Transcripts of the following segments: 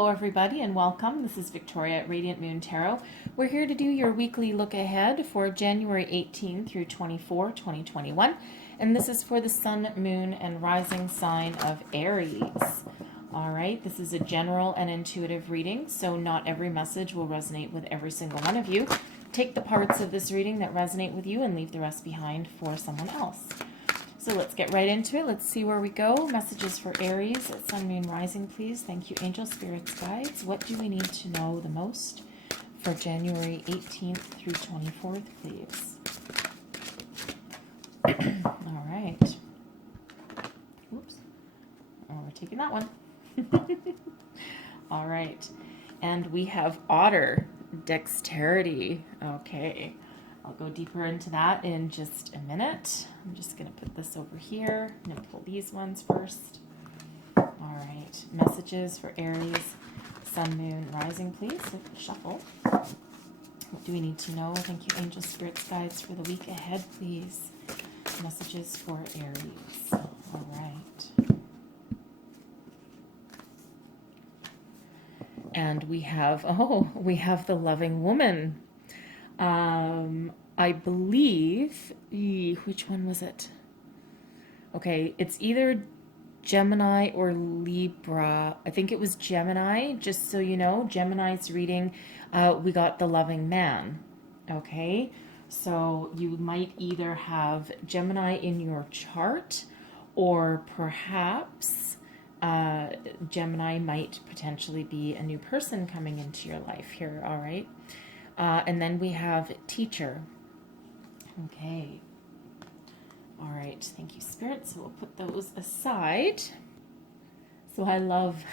Hello everybody and welcome. This is Victoria at Radiant Moon Tarot. We're here to do your weekly look ahead for January 18 through 24, 2021. And this is for the Sun, Moon, and Rising sign of Aries. All right, this is a general and intuitive reading, so not every message will resonate with every single one of you. Take the parts of this reading that resonate with you and leave the rest behind for someone else. So let's get right into it. Let's see where we go. Messages for Aries at Sun, Moon, Rising, please. Thank you, angels, spirits, guides. What do we need to know the most for January 18th through 24th, please? All right. Oops. Oh, we're taking that one. All right. And we have Otter, Dexterity. Okay. I'll go deeper into that in just a minute. I'm just going to put this over here. I'm going to pull these ones first. All right. Messages for Aries, Sun, Moon, Rising, please. Shuffle. What do we need to know? Thank you, angels, spirits, guides, for the week ahead, please. Messages for Aries. All right. And we have the loving woman. I believe, which one was it? Okay, it's either Gemini or Libra. I think it was Gemini, just so you know. Gemini's reading, we got the loving man. Okay, so you might either have Gemini in your chart, or perhaps Gemini might potentially be a new person coming into your life here, all right? And then we have teacher. Okay. All right. Thank you, Spirit. So we'll put those aside. So I love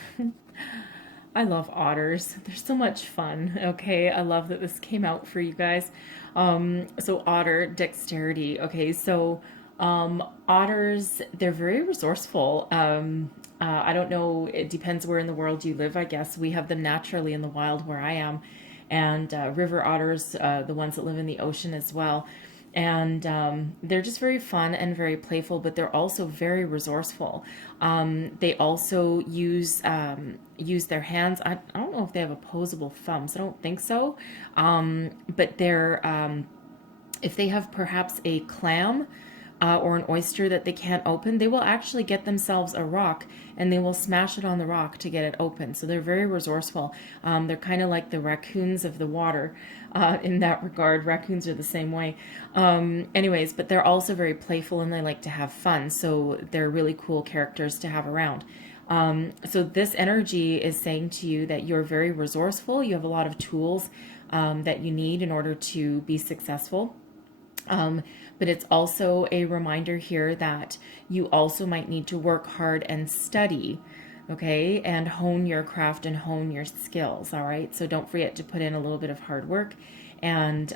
otters. They're so much fun. Okay. I love that this came out for you guys. So otter, dexterity. Okay. So otters, they're very resourceful. I don't know. It depends where in the world you live, I guess. We have them naturally in the wild where I am. And river otters, the ones that live in the ocean as well. And they're just very fun and very playful, but they're also very resourceful. They also use their hands. I don't know if they have opposable thumbs. I don't think so. But they're, if they have perhaps a clam, or an oyster that they can't open, they will actually get themselves a rock and they will smash it on the rock to get it open. So they're very resourceful. They're kind of like the raccoons of the water in that regard. Raccoons are the same way. Anyways, but they're also very playful and they like to have fun. So they're really cool characters to have around. So this energy is saying to you that you're very resourceful. You have a lot of tools that you need in order to be successful. But it's also a reminder here that you also might need to work hard and study, okay, and hone your craft and hone your skills, all right? So don't forget to put in a little bit of hard work, and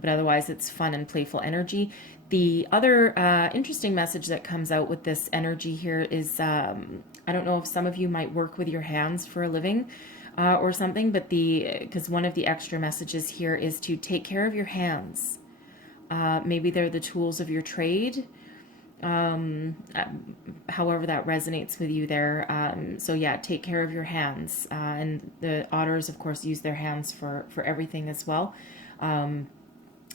but otherwise it's fun and playful energy. The other interesting message that comes out with this energy here is, I don't know if some of you might work with your hands for a living, or something, but because one of the extra messages here is to take care of your hands. Maybe they're the tools of your trade, however that resonates with you there. So yeah, take care of your hands. And the otters, of course, use their hands for everything as well.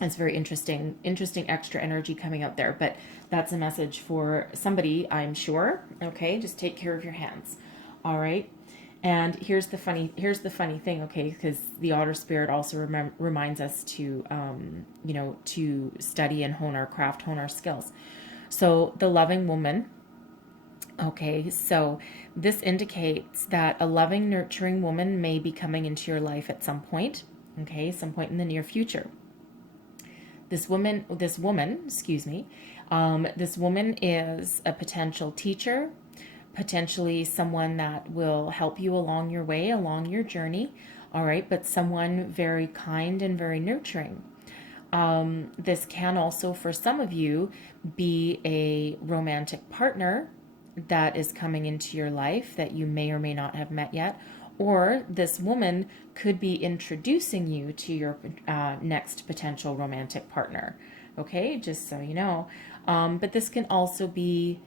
It's very interesting extra energy coming out there. But that's a message for somebody, I'm sure. Okay, just take care of your hands. All right. And here's the funny thing, okay, because the otter spirit also reminds us to, to study and hone our craft, hone our skills. So the loving woman, okay, so this indicates that a loving, nurturing woman may be coming into your life at some point, okay, some point in the near future. This woman, excuse me, this woman is a potential teacher, potentially someone that will help you along your way, along your journey, all right, but someone very kind and very nurturing. This can also, for some of you, be a romantic partner that is coming into your life that you may or may not have met yet, or this woman could be introducing you to your next potential romantic partner, okay, just so you know. But this can also be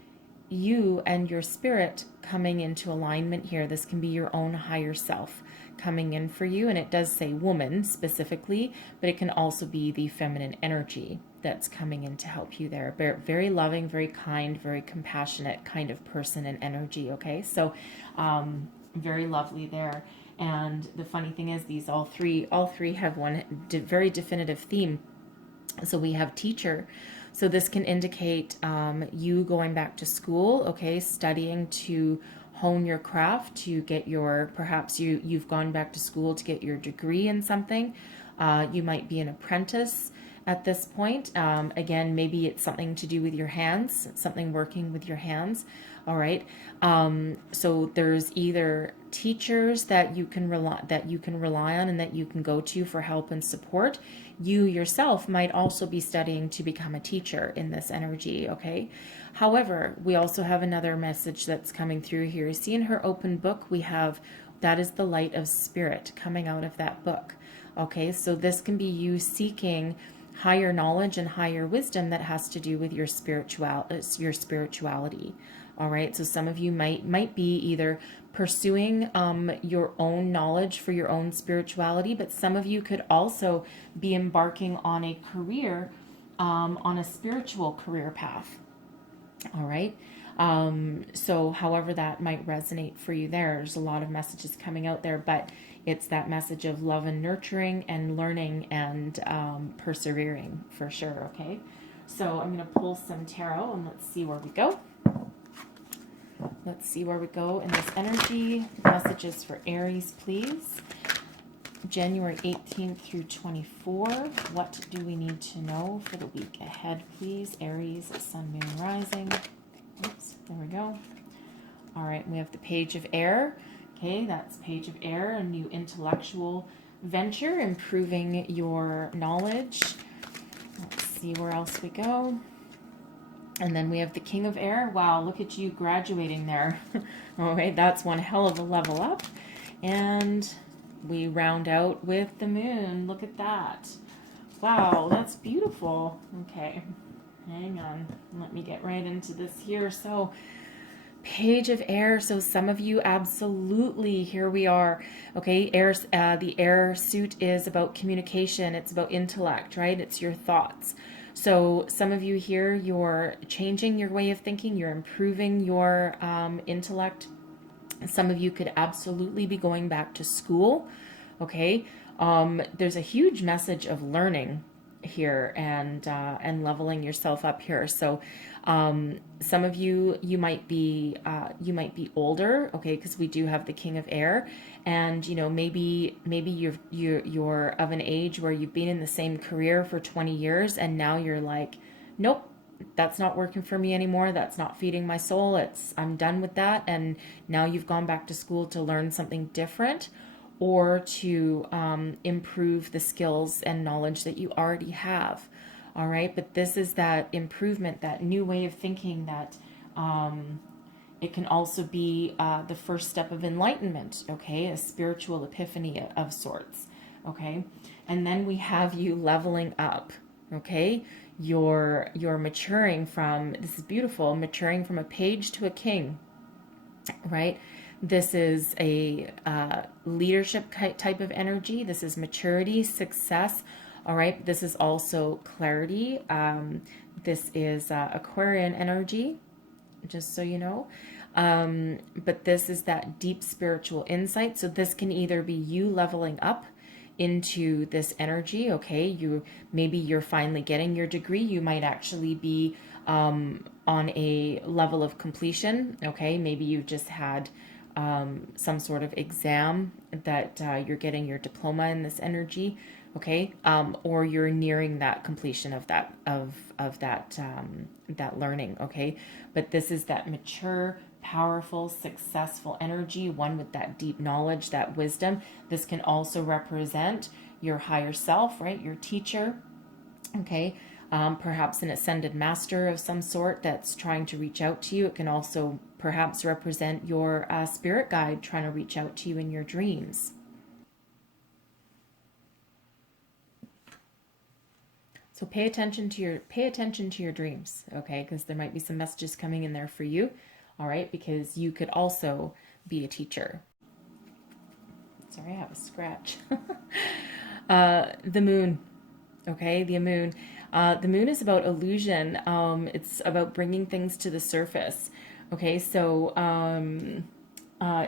you and your spirit coming into alignment here. This can be your own higher self coming in for you. And it does say woman specifically, but it can also be the feminine energy that's coming in to help you there. Very loving, very kind, very compassionate kind of person and energy. Okay. So, very lovely there. And the funny thing is these all three have one very definitive theme. So we have teacher. So this can indicate you going back to school, okay, studying to hone your craft, to get your, perhaps you've gone back to school to get your degree in something. You might be an apprentice at this point. Again, maybe it's something to do with your hands, something working with your hands. All right. So there's either teachers that you can rely on and that you can go to for help and support. You yourself might also be studying to become a teacher in this energy. Okay. However, we also have another message that's coming through here. See, in her open book, we have that is the light of spirit coming out of that book. Okay. So this can be you seeking higher knowledge and higher wisdom that has to do with your spirituality. All right. So some of you might be either pursuing your own knowledge for your own spirituality, but some of you could also be embarking on a career, on a spiritual career path. All right. So however that might resonate for you there's a lot of messages coming out there, but it's that message of love and nurturing and learning and persevering for sure. Okay. So I'm going to pull some tarot and let's see where we go. Let's see where we go in this energy. Messages for Aries, please. January 18th through 24. What do we need to know for the week ahead, please? Aries, Sun, Moon, Rising. Oops, there we go. All right, we have the Page of Air. Okay, that's Page of Air, a new intellectual venture, improving your knowledge. Let's see where else we go. And then we have the King of Air. Wow, look at you graduating there. All right, that's one hell of a level up. And we round out with the Moon. Look at that. Wow, that's beautiful. Okay, hang on. Let me get right into this here. So, Page of Air. So some of you absolutely, here we are. Okay, the air suit is about communication. It's about intellect, right? It's your thoughts. So some of you here, you're changing your way of thinking, you're improving your intellect. Some of you could absolutely be going back to school, okay? There's a huge message of learning here and leveling yourself up here. So some of you, you might be older, okay, because we do have the King of Air, and maybe you're of an age where you've been in the same career for 20 years and now you're like, nope, that's not working for me anymore. That's not feeding my soul. I'm done with that. And now you've gone back to school to learn something different or to improve the skills and knowledge that you already have. All right. But this is that improvement, that new way of thinking that it can also be the first step of enlightenment, okay? A spiritual epiphany of sorts, okay? And then we have you leveling up, okay? You're maturing from, this is beautiful, maturing from a page to a king, right? This is a leadership type of energy. This is maturity, success, all right? This is also clarity. This is Aquarian energy, just so you know. But this is that deep spiritual insight. So this can either be you leveling up into this energy, okay? Maybe you're finally getting your degree. You might actually be on a level of completion, okay? Maybe you've just had some sort of exam that you're getting your diploma in this energy, okay? Or you're nearing that completion of that that learning, okay? But this is that mature, powerful, successful energy, one with that deep knowledge, that wisdom. This can also represent your higher self, right? Your teacher, okay? Perhaps an ascended master of some sort that's trying to reach out to you. It can also perhaps represent your spirit guide trying to reach out to you in your dreams. So pay attention to your dreams, okay? Because there might be some messages coming in there for you, all right? Because you could also be a teacher. Sorry, I have a scratch. The moon, okay? The moon. The moon is about illusion. It's about bringing things to the surface. Okay, so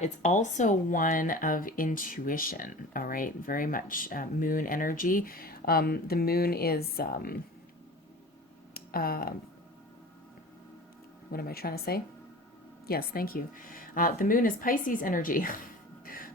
it's also one of intuition. All right, very much moon energy. The moon is what am I trying to say? Yes, thank you. The moon is Pisces energy.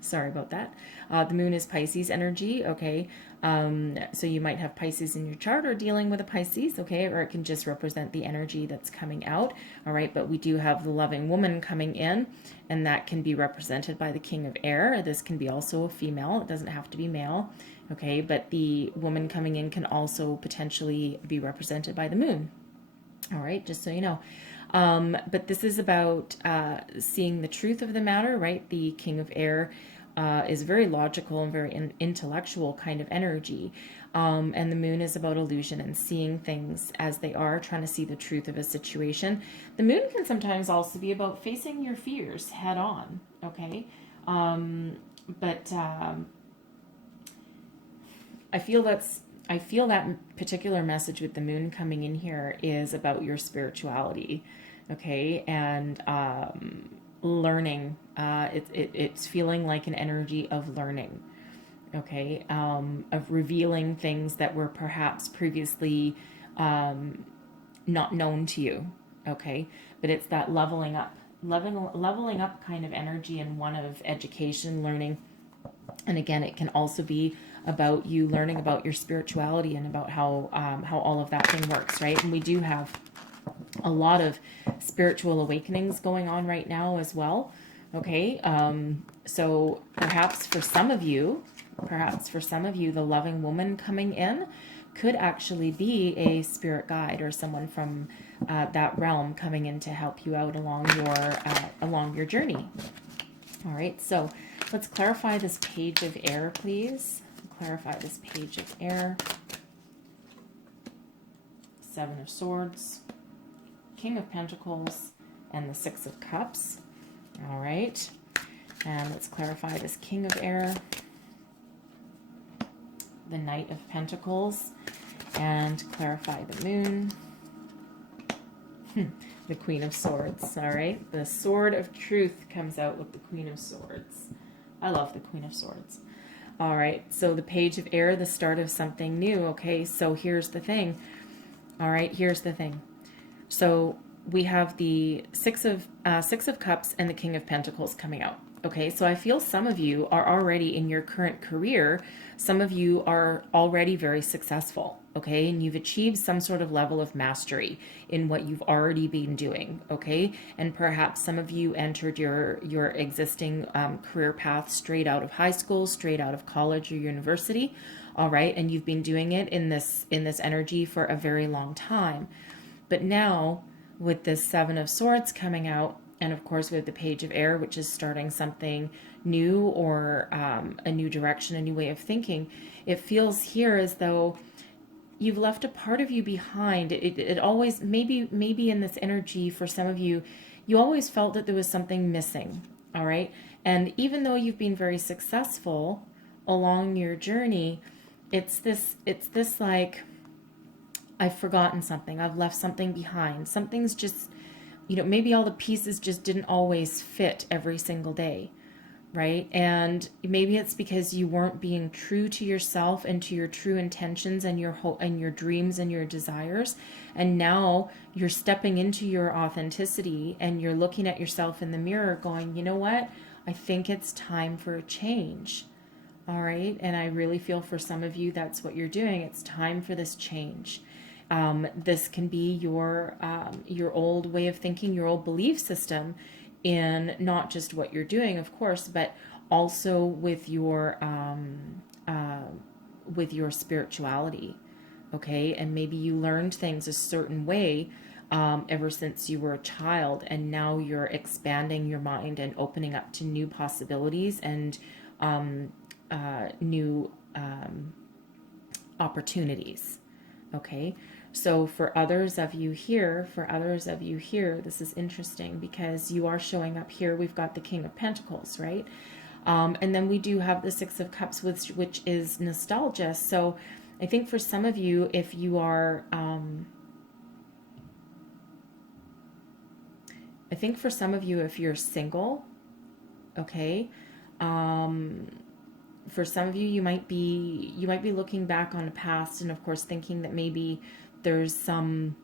Sorry about that. The moon is Pisces energy, okay? So you might have Pisces in your chart or dealing with a Pisces, okay? Or it can just represent the energy that's coming out, all right? But we do have the loving woman coming in, and that can be represented by the King of Air. This can be also a female. It doesn't have to be male, okay? But the woman coming in can also potentially be represented by the moon, all right? Just so you know. But this is about seeing the truth of the matter, right? The King of Air is very logical and very intellectual kind of energy. And the moon is about illusion and seeing things as they are, trying to see the truth of a situation. The moon can sometimes also be about facing your fears head on, okay? But I feel that particular message with the moon coming in here is about your spirituality, okay, and learning. It's feeling like an energy of learning, okay, of revealing things that were perhaps previously not known to you, okay, but it's that leveling up kind of energy, and one of education, learning. And again, it can also be about you learning about your spirituality and about how all of that thing works, right? And we do have a lot of spiritual awakenings going on right now as well. Okay, so perhaps for some of you, the loving woman coming in could actually be a spirit guide or someone from that realm coming in to help you out along your journey. All right, so let's clarify this page of air, please. Clarify this page of air. Seven of Swords, King of Pentacles, and the Six of Cups. All right, and let's clarify this King of Air, the Knight of Pentacles, and clarify the Moon, the Queen of Swords. All right, the Sword of Truth comes out with the Queen of Swords. I love the Queen of Swords. All right, so the Page of Air, the start of something new. Okay, so here's the thing. All right, here's the thing. So we have the Six of Cups and the King of Pentacles coming out. Okay, so I feel some of you are already in your current career. Some of you are already very successful, okay? And you've achieved some sort of level of mastery in what you've already been doing, okay? And perhaps some of you entered your existing career path straight out of high school, straight out of college or university, all right? And you've been doing it in this energy for a very long time. But now, with this Seven of Swords coming out, and of course with the Page of Air, which is starting something new or a new direction, a new way of thinking, it feels here as though you've left a part of you behind. It always, maybe in this energy for some of you, you always felt that there was something missing, all right? And even though you've been very successful along your journey, it's this like, I've forgotten something. I've left something behind. Something's just, maybe all the pieces just didn't always fit every single day, right? And maybe it's because you weren't being true to yourself and to your true intentions and your dreams and your desires. And now you're stepping into your authenticity and you're looking at yourself in the mirror going, you know what? I think it's time for a change. All right. And I really feel for some of you, that's what you're doing. It's time for this change. This can be your old way of thinking, your old belief system in not just what you're doing, of course, but also with your spirituality. Okay. And maybe you learned things a certain way ever since you were a child, and now you're expanding your mind and opening up to new possibilities and new opportunities. Okay. So for others of you here, this is interesting because you are showing up here. We've got the King of Pentacles, right? And then we do have the Six of Cups, which is nostalgia. So I think for some of you, if you are, I think for some of you, if you're single, okay, for some of you, you might be looking back on the past, and of course thinking that maybe there's some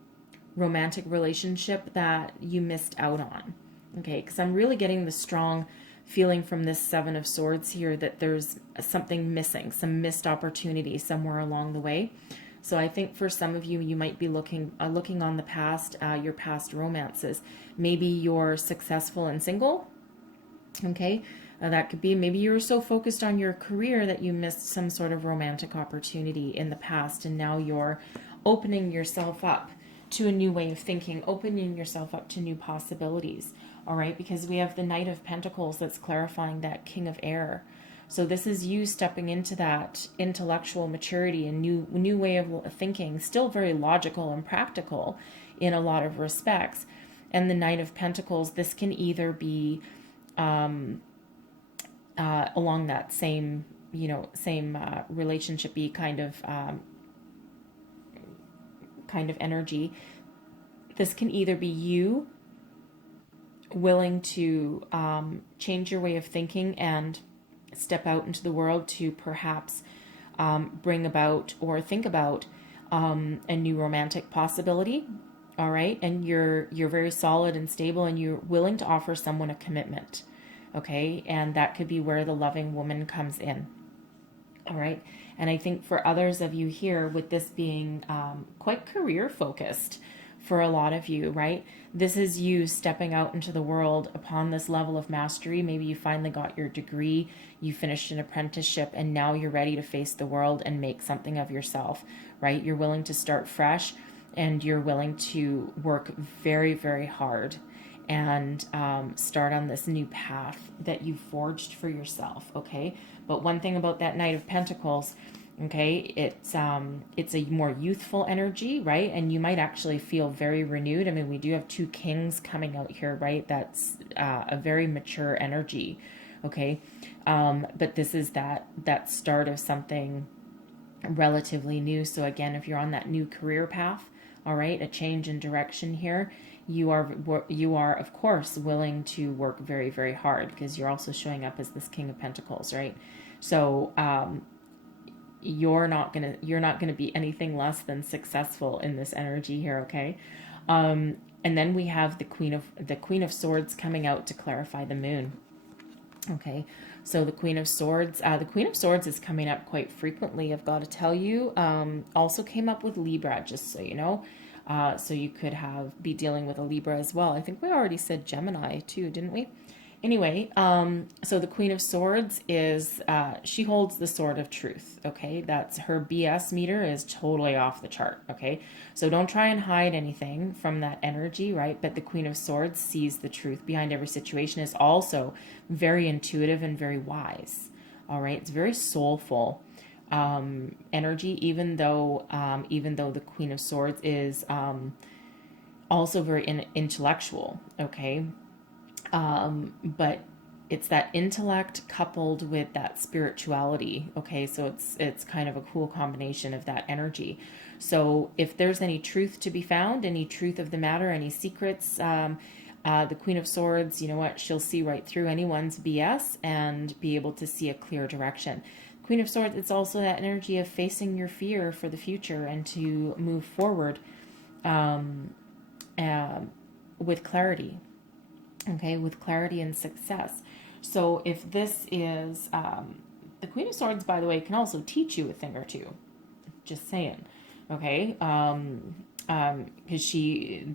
romantic relationship that you missed out on. Okay, because I'm really getting the strong feeling from this Seven of Swords here that there's something missing, some missed opportunity somewhere along the way. So I think for some of you, you might be looking on the past, your past romances. Maybe you're successful and single. Okay, that could be maybe you were so focused on your career that you missed some sort of romantic opportunity in the past, and now you're opening yourself up to a new way of thinking, opening yourself up to new possibilities. All right, because we have the Knight of Pentacles that's clarifying that King of Air. So this is you stepping into that intellectual maturity and new way of thinking, still very logical and practical in a lot of respects. And the Knight of Pentacles, this can either be along that same relationshipy kind of energy. This can either be you willing to change your way of thinking and step out into the world to perhaps bring about or think about a new romantic possibility. All right, and you're very solid and stable, and you're willing to offer someone a commitment. Okay, and that could be where the loving woman comes in. All right, and I think for others of you here, with this being quite career focused for a lot of you, right? This is you stepping out into the world upon this level of mastery. Maybe you finally got your degree, you finished an apprenticeship, and now you're ready to face the world and make something of yourself, right? You're willing to start fresh, and you're willing to work very, very hard and start on this new path that you forged for yourself, okay? But one thing about that Knight of Pentacles, okay, it's a more youthful energy, right? And you might actually feel very renewed. I mean, we do have two kings coming out here, right? That's a very mature energy, okay? But this is that start of something relatively new. So again, if you're on that new career path, all right, a change in direction here, you are of course willing to work very, very hard, because you're also showing up as this King of Pentacles, right? So you're not gonna be anything less than successful in this energy here, okay? And then we have the Queen of Swords coming out to clarify the moon. Okay, so the Queen of Swords is coming up quite frequently, I've got to tell you. Also came up with Libra, just so you know. So you could be dealing with a Libra as well. I think we already said Gemini too, didn't we? Anyway, so the Queen of Swords is, she holds the sword of truth, okay? That's her BS meter is totally off the chart, okay? So don't try and hide anything from that energy, right? But the Queen of Swords sees the truth behind every situation, is also very intuitive and very wise, all right? It's very soulful energy, even though the Queen of Swords is also very intellectual, okay? But it's that intellect coupled with that spirituality, okay? So it's kind of a cool combination of that energy. So if there's any truth to be found, any truth of the matter, any secrets, the Queen of Swords, you know what, she'll see right through anyone's BS and be able to see a clear direction. Queen of Swords, it's also that energy of facing your fear for the future and to move forward with clarity. Okay, with clarity and success. So if this is, the Queen of Swords, by the way, can also teach you a thing or two. Just saying. Okay, because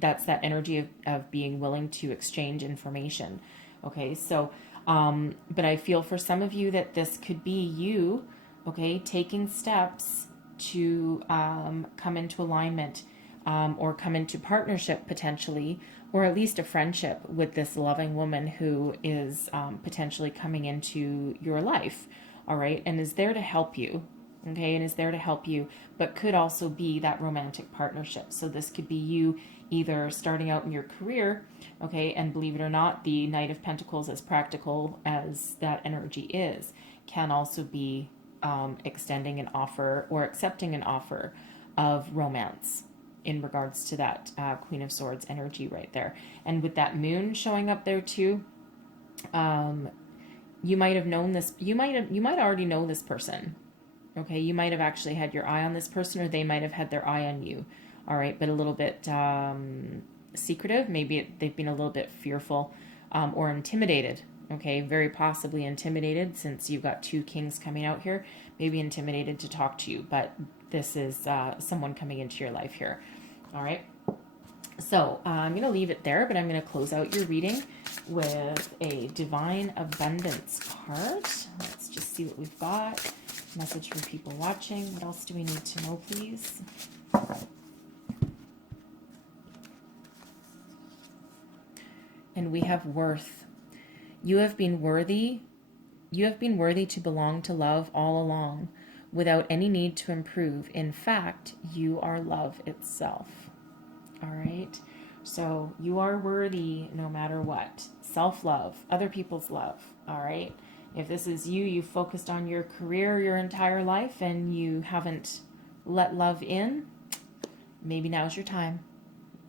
that's that energy of being willing to exchange information. Okay, so, but I feel for some of you that this could be you, okay, taking steps to come into alignment or come into partnership potentially, or at least a friendship with this loving woman who is potentially coming into your life, all right, and is there to help you, okay, and is there to help you, but could also be that romantic partnership. So this could be you either starting out in your career, okay, and believe it or not, the Knight of Pentacles, as practical as that energy is, can also be extending an offer or accepting an offer of romance in regards to that Queen of Swords energy right there. And with that moon showing up there too, you might have known this, you might already know this person. Okay, you might have actually had your eye on this person, or they might have had their eye on you. All right, but a little bit secretive. Maybe they've been a little bit fearful or intimidated. Okay, very possibly intimidated, since you've got two kings coming out here. Maybe intimidated to talk to you, but this is someone coming into your life here. All right. So I'm going to leave it there, but I'm going to close out your reading with a Divine Abundance card. Let's just see what we've got. Message from people watching. What else do we need to know, please? And we have worth. You have been worthy. You have been worthy to belong to love all along, without any need to improve. In fact, you are love itself. All right. So you are worthy no matter what. Self-love, other people's love. All right. If this is you, you've focused on your career your entire life and you haven't let love in, maybe now's your time.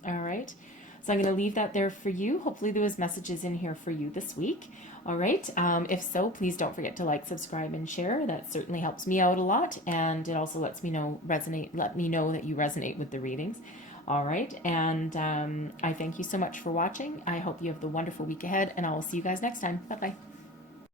All right. So I'm going to leave that there for you. Hopefully there was messages in here for you this week. All right. If so, please don't forget to like, subscribe, and share. That certainly helps me out a lot. And it also lets me know, let me know that you resonate with the readings. All right. And I thank you so much for watching. I hope you have the wonderful week ahead, and I will see you guys next time. Bye-bye.